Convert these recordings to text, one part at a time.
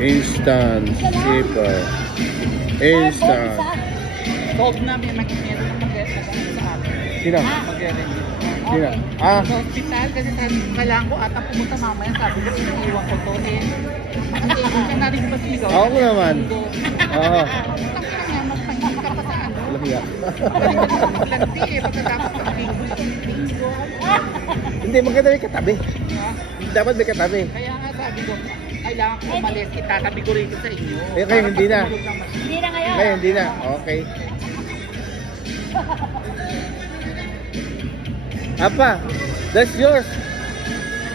Instant zipper. Instant. Bob na may magkikita ng mag-esa sa akin. Sino? Mag-esa. Sino? Ah, Sa hospital kasi kailangan ko ata pumunta mamaya. Sabi ko, iniiwan ko to eh. Hindi ka na rin pasigaw. ako naman. Oo. Magpagpapataan. Walang hiya. Lanti eh, pagkatapos ng bingo. Hindi, maganda may katabi. Dapat may katabi. Kaya nga sabi ko, kailangan ko umalis, itatabi ko rin sa inyo. Eh, kayo hindi na. Hindi na ngayon. Ngayon, hindi na. Okay. Apa, that's yours.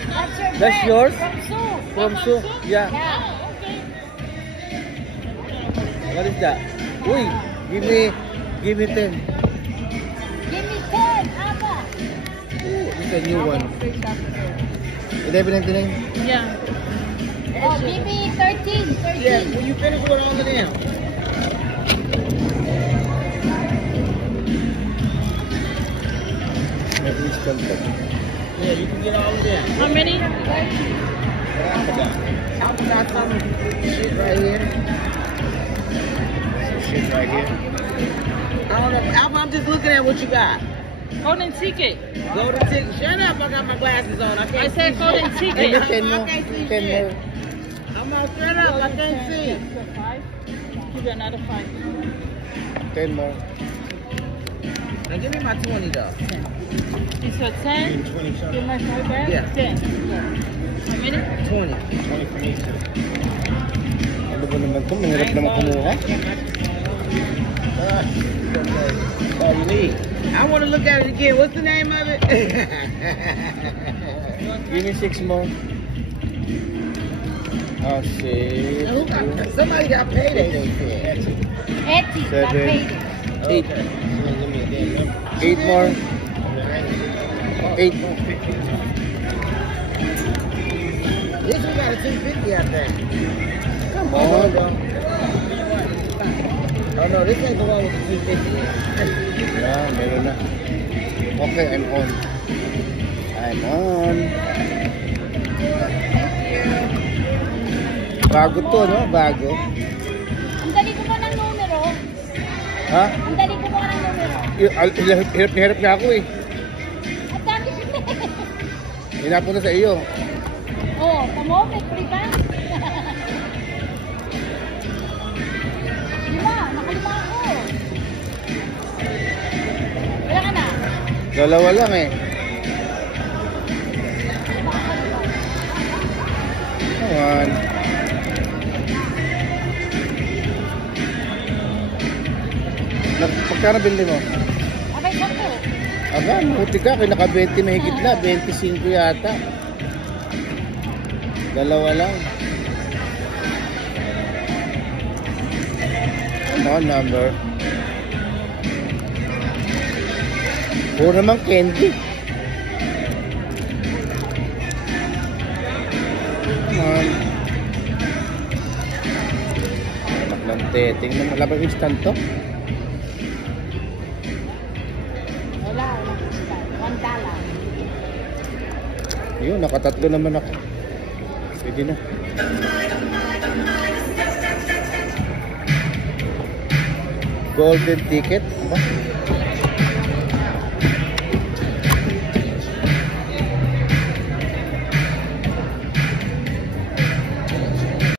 That's your That's bread. yours? From From Sue. Sue? Yeah. Yeah. What is that? Uy, give me 10. Give me 10, Abba. This is a new one. 11.99. Yeah. Oh, give me 13. Yeah, when you finish with all of them. Yeah, you can get all of them. How many? I got some shit right here. Some shit right here. I don't know. Alpha, I'm just looking at what you got. Code and Secret. Go to tick. Shut up. I got my glasses on. I can't I said see Code shit. and Secret. Hey, I ten more. can't see 10 shit. more. I'm all shut up. I can't see. Give you another 5. 10 more. Now give me my 20 though. It's a 10. Give my 5 back. Yeah. 10. How many? 20. 20 from each. Ano ba naman ito? Mahirap naman kumuha. All you need. I want to look at it again. What's the name of it? Give me 6 more. Oh, 6. Somebody got payday, they said. Etsy, got 7. paid. 8. 8 more. 8. This one got a 250, I think. Come on. Oh no, this ain't the one with the 250. Yeah, meron na. Okay, I'm on. I'm on. Bago to, no? Bago. Ang dali ko ba ng numero? Ha? Ang dali ko ba ng numero? Hirap na ako eh. At dami siya. Hinapon na sa iyo. Oh, tamo, may free ka? Lima, nakalima ako. Wala ka na? Dalawa lang eh. Come on. Pagkano bili mo? Abay, sakto. Aba, buti ka. Kinaka 20 mahigit na. 25 yata. Dalawa lang. Come on, number. Puro naman candy. Come on. Anak ng teting. Labang instant to. Wala, walang isa. $1. Yun, nakatatlo naman ako. Pwede na. Golden ticket. Aba?